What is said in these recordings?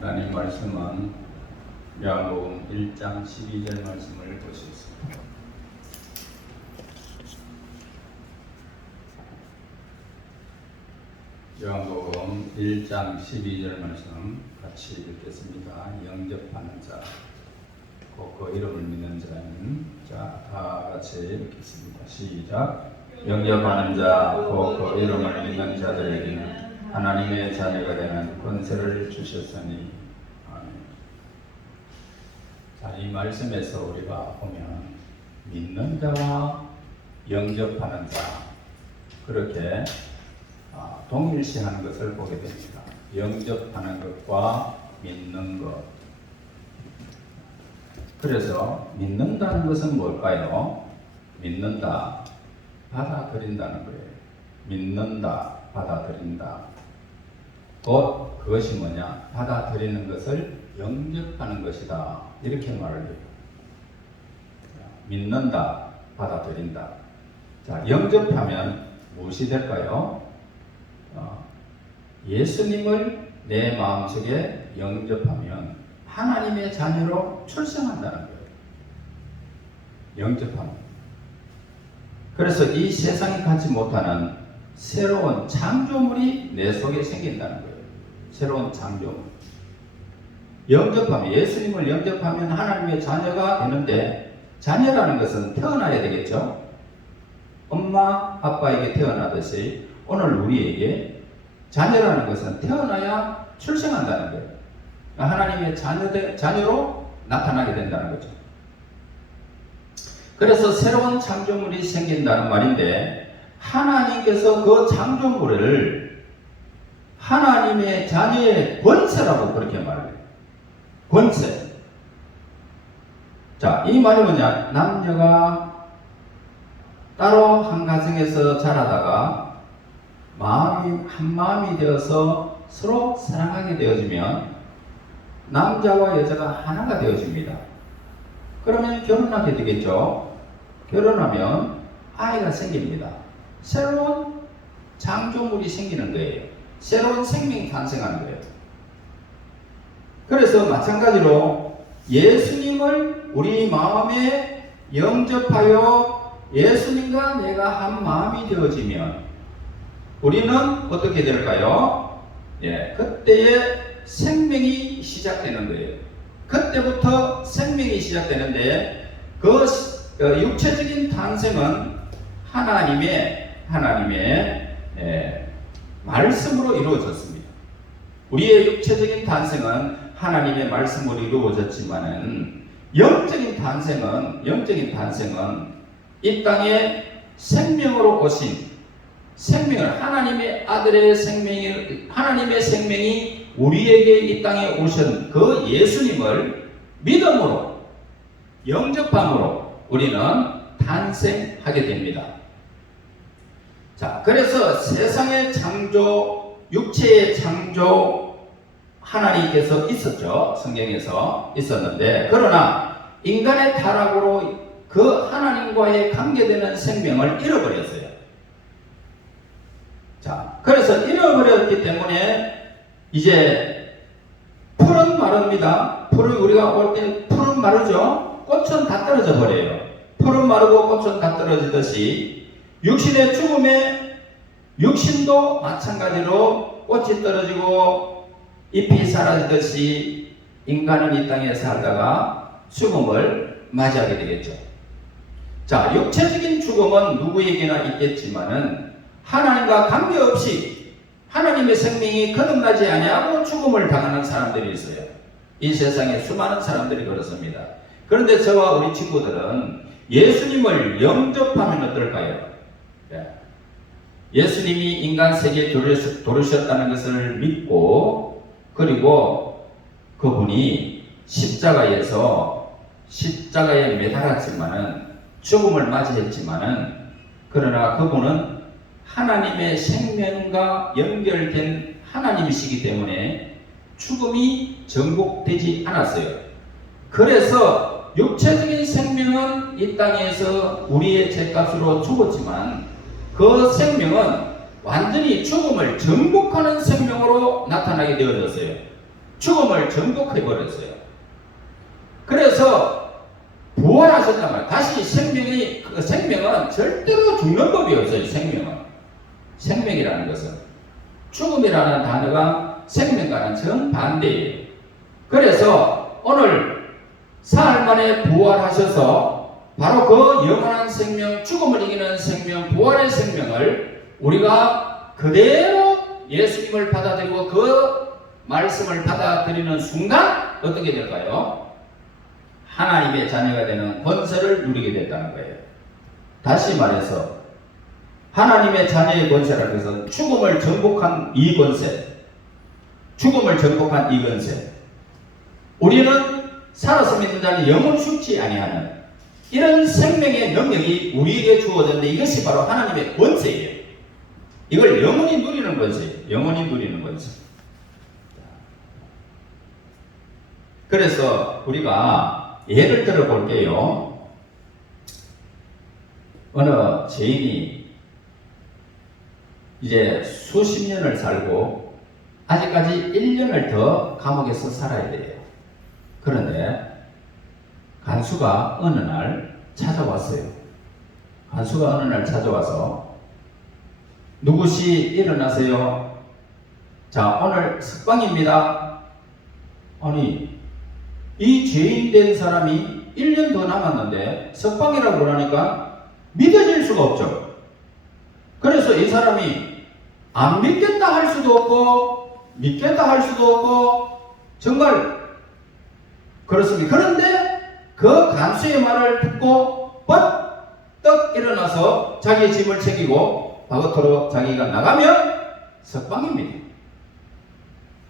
하나님 말씀은 요한복음 1장 12절 말씀을 보시겠습니다. 요한복음 1장 12절 말씀 같이 읽겠습니다. 영접하는 자, 곧 그 이름을 믿는 자는 다 같이 읽겠습니다. 시작. 영접하는 자, 곧 그 이름을 믿는 자들에게는 하나님의 자녀가 되는 권세를 주셨으니. 아멘. 자, 이 말씀에서 우리가 보면 믿는 자와 영접하는 자, 그렇게 동일시하는 것을 보게 됩니다. 영접하는 것과 믿는 것. 그래서 믿는다는 것은 뭘까요? 믿는다, 받아들인다는 거예요. 믿는다, 받아들인다. 곧 그것이 뭐냐? 받아들이는 것을 영접하는 것이다. 이렇게 말을 해요. 믿는다, 받아들인다. 자, 영접하면 무엇이 될까요? 예수님을 내 마음속에 영접하면 하나님의 자녀로 출생한다는 거예요. 영접하면. 그래서 이 세상이 갖지 못하는 새로운 창조물이 내 속에 생긴다는 거예요. 새로운 창조물. 영접하면, 예수님을 영접하면 하나님의 자녀가 되는데, 자녀라는 것은 태어나야 되겠죠? 엄마, 아빠에게 태어나듯이 오늘 우리에게 자녀라는 것은 태어나야 출생한다는 거예요. 하나님의 자녀로 나타나게 된다는 거죠. 그래서 새로운 창조물이 생긴다는 말인데, 하나님께서 그 창조물을 하나님의 자녀의 권세라고 그렇게 말해요. 권세. 자, 이 말이 뭐냐? 남녀가 따로 한 가정에서 자라다가 한 마음이 되어서 서로 사랑하게 되어지면 남자와 여자가 하나가 되어집니다. 그러면 결혼하게 되겠죠. 결혼하면 아이가 생깁니다. 새로운 창조물이 생기는 거예요. 새로운 생명이 탄생하는 거예요. 그래서 마찬가지로 예수님을 우리 마음에 영접하여 예수님과 내가 한 마음이 되어지면 우리는 어떻게 될까요? 그때의 생명이 시작되는 거예요. 그때부터 생명이 시작되는데 그 육체적인 탄생은 하나님의 말씀으로 이루어졌습니다. 우리의 육체적인 탄생은 하나님의 말씀으로 이루어졌지만은 영적인 탄생은 이 땅에 생명으로 오신 생명을 하나님의 아들의 하나님의 생명이 우리에게 이 땅에 오신 그 예수님을 믿음으로 영접함으로 우리는 탄생하게 됩니다. 자, 그래서 세상의 창조, 육체의 창조 하나님께서 있었죠. 성경에서 있었는데, 그러나 인간의 타락으로 그 하나님과의 관계되는 생명을 잃어버렸어요. 자, 그래서 잃어버렸기 때문에 이제 풀은 마릅니다. 풀을 우리가 볼 때 풀은 마르죠. 꽃은 다 떨어져 버려요. 풀은 마르고 꽃은 다 떨어지듯이 육신의 죽음에 육신도 마찬가지로 꽃이 떨어지고 잎이 사라지듯이 인간은 이 땅에 살다가 죽음을 맞이하게 되겠죠. 자, 육체적인 죽음은 누구에게나 있겠지만은 하나님과 관계없이 하나님의 생명이 거듭나지 아니하고 죽음을 당하는 사람들이 있어요. 이 세상에 수많은 사람들이 그렇습니다. 그런데 저와 우리 친구들은 예수님을 영접하면 어떨까요? 예수님이 인간 세계에 들어오셨다는 것을 믿고, 그리고 그분이 십자가에 매달았지만은 죽음을 맞이했지만은, 그러나 그분은 하나님의 생명과 연결된 하나님이시기 때문에 죽음이 정복되지 않았어요. 그래서 육체적인 생명은 이 땅에서 우리의 죄값으로 죽었지만 그 생명은 완전히 죽음을 정복하는 생명으로 나타나게 되어졌어요. 죽음을 정복해 버렸어요. 그래서 부활하셨단 말이에요. 다시 생명은 절대로 죽는 법이 없어요. 생명이라는 것은 죽음이라는 단어가 생명과는 정반대예요. 그래서 오늘 사흘 만에 부활하셔서 바로 그 영원한 생명, 죽음을 이기는 생명, 부활의 생명을 우리가 그대로 예수님을 받아들이고 그 말씀을 받아들이는 순간 어떻게 될까요? 하나님의 자녀가 되는 권세를 누리게 됐다는 거예요. 다시 말해서 하나님의 자녀의 권세라는 것은 죽음을 정복한 이 권세, 우리는 살아서 믿는 자는 영원 죽지 아니하는 이런 생명의 능력이 우리에게 주어졌는데 이것이 바로 하나님의 권세예요. 이걸 영원히 누리는 권세. 그래서 우리가 예를 들어 볼게요. 어느 죄인이 이제 수십 년을 살고 아직까지 1년을 더 감옥에서 살아야 돼요. 그런데 간수가 어느 날 찾아왔어요. 누구시 일어나세요. 자, 오늘 석방입니다. 아니, 이 죄인 된 사람이 1년 더 남았는데 석방이라고 그러니까 믿어질 수가 없죠. 그래서 이 사람이 안 믿겠다 할 수도 없고 믿겠다 할 수도 없고 정말 그렇습니다. 그런데 그 간수의 말을 듣고 번떡 일어나서 자기의 짐을 챙기고 바깥으로 자기가 나가면 석방입니다.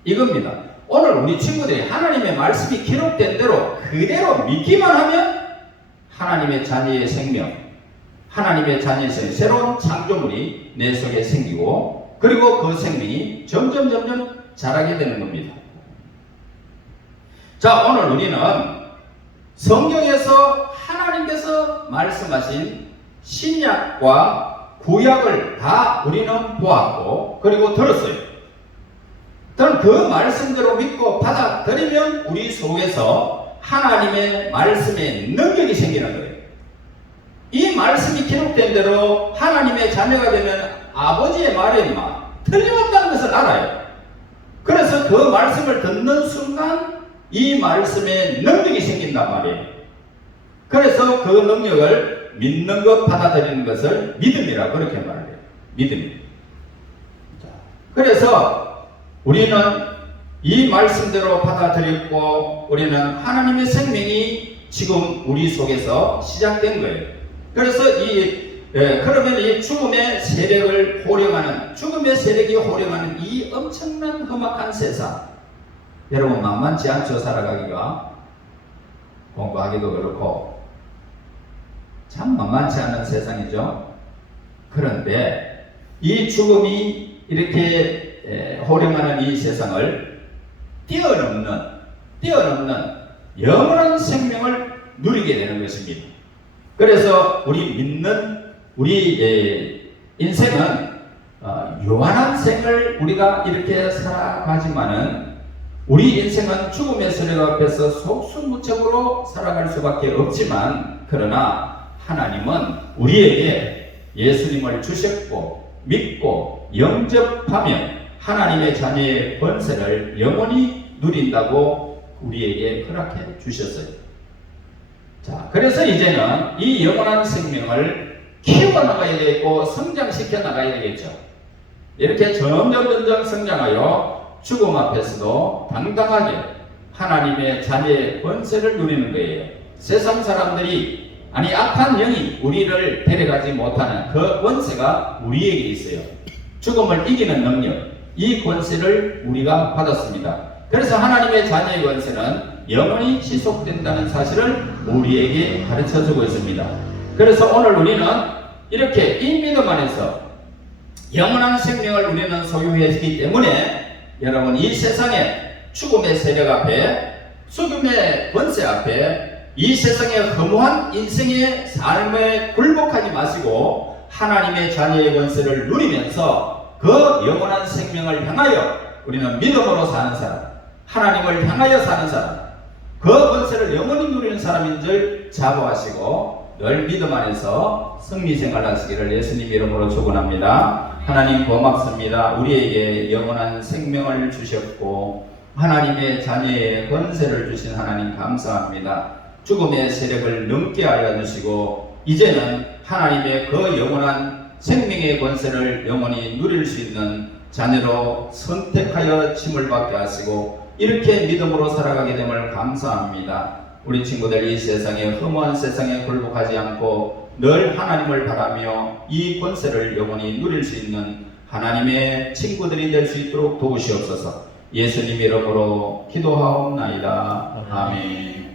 이겁니다. 오늘 우리 친구들이 하나님의 말씀이 기록된 대로 그대로 믿기만 하면 하나님의 자녀의 생명, 새로운 창조물이 내 속에 생기고 그리고 그 생명이 점점 자라게 되는 겁니다. 자, 오늘 우리는 성경에서 하나님께서 말씀하신 신약과 구약을 다 우리는 보았고 그리고 들었어요. 그럼 그 말씀대로 믿고 받아들이면 우리 속에서 하나님의 말씀의 능력이 생기는 거예요. 이 말씀이 기록된 대로 하나님의 자녀가 되면 아버지의 말에 틀림없다는 것을 알아요. 그래서 그 말씀을 듣는 순간 이 말씀의 능력이 생긴단 말이에요. 그래서 그 능력을 믿는 것, 받아들이는 것을 믿음이라고 그렇게 말해요. 믿음. 그래서 우리는 이 말씀대로 받아들였고 우리는 하나님의 생명이 지금 우리 속에서 시작된 거예요. 그래서 그러면 이 죽음의 세력이 호령하는 이 엄청난 험악한 세상, 여러분 만만치 않죠. 살아가기가, 공부하기도 그렇고 참 만만치 않은 세상이죠. 그런데 이 죽음이 이렇게 호령하는 이 세상을 뛰어넘는 영원한 생명을 누리게 되는 것입니다. 그래서 우리 인생은 요한한 생을 우리가 이렇게 살아가지만은 우리 인생은 죽음의 세력 앞에서 속수무책으로 살아갈 수밖에 없지만 그러나 하나님은 우리에게 예수님을 주셨고 믿고 영접하면 하나님의 자녀의 권세를 영원히 누린다고 우리에게 허락해 주셨어요. 자, 그래서 이제는 이 영원한 생명을 키워나가야 되고 성장시켜 나가야 되겠죠. 이렇게 점점 성장하여 죽음 앞에서도 당당하게 하나님의 자녀의 권세를 누리는 거예요. 세상 사람들이 악한 영이 우리를 데려가지 못하는 그 권세가 우리에게 있어요. 죽음을 이기는 능력, 이 권세를 우리가 받았습니다. 그래서 하나님의 자녀의 권세는 영원히 지속된다는 사실을 우리에게 가르쳐주고 있습니다. 그래서 오늘 우리는 이렇게 이 믿음 안에서 영원한 생명을 우리는 소유했기 때문에 여러분 이 세상에 죽음의 세력 앞에 죽음의 권세 앞에 이 세상의 허무한 인생의 삶에 굴복하지 마시고 하나님의 자녀의 권세를 누리면서 그 영원한 생명을 향하여 우리는 믿음으로 사는 사람, 하나님을 향하여 사는 사람, 그 권세를 영원히 누리는 사람인 줄 자부하시고 늘 믿음 안에서 승리 생활하시기를 예수님 이름으로 축원합니다. 하나님 고맙습니다. 우리에게 영원한 생명을 주셨고 하나님의 자녀의 권세를 주신 하나님 감사합니다. 죽음의 세력을 넘게 하여 주시고 이제는 하나님의 그 영원한 생명의 권세를 영원히 누릴 수 있는 자녀로 선택하여 침을 받게 하시고 이렇게 믿음으로 살아가게 됨을 감사합니다. 우리 친구들 이 세상에 험한 세상에 굴복하지 않고 늘 하나님을 바라며 이 권세를 영원히 누릴 수 있는 하나님의 친구들이 될 수 있도록 도우시옵소서. 예수님 이름으로 기도하옵나이다. 아멘.